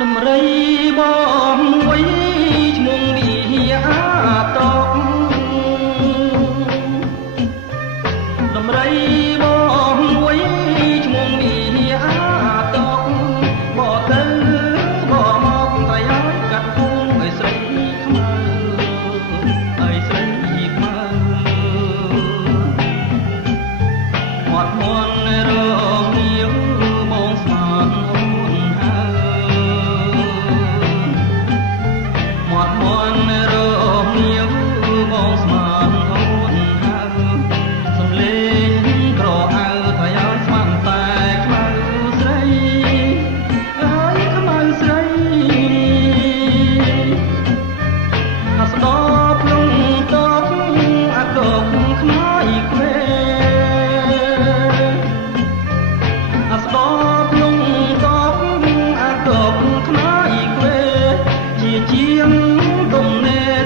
ដំរីបងមួយឈ្មោះវាតកដំរីបងមួយឈ្មោះវាតកបកទៅបកមកតែឲ្យកាត់ពួងឲ្យស្រីខ្មៅឲ្យស្រីខ្មៅមាត់មន់រងនាងបងស្មានអូនហើយមាត់មន់រងនាងបងស្មានអូនហើយសំលេងក្រអៅថាឲ្យស្មានតែខ្មៅស្រីអើយខ្មៅស្រីអាស្ដោភ្លុងតកអាតកខ្មៅខ្វេអាស្ដោភ្លុងតកអាតកខ្មៅខ្វេជាជាងទំនេរ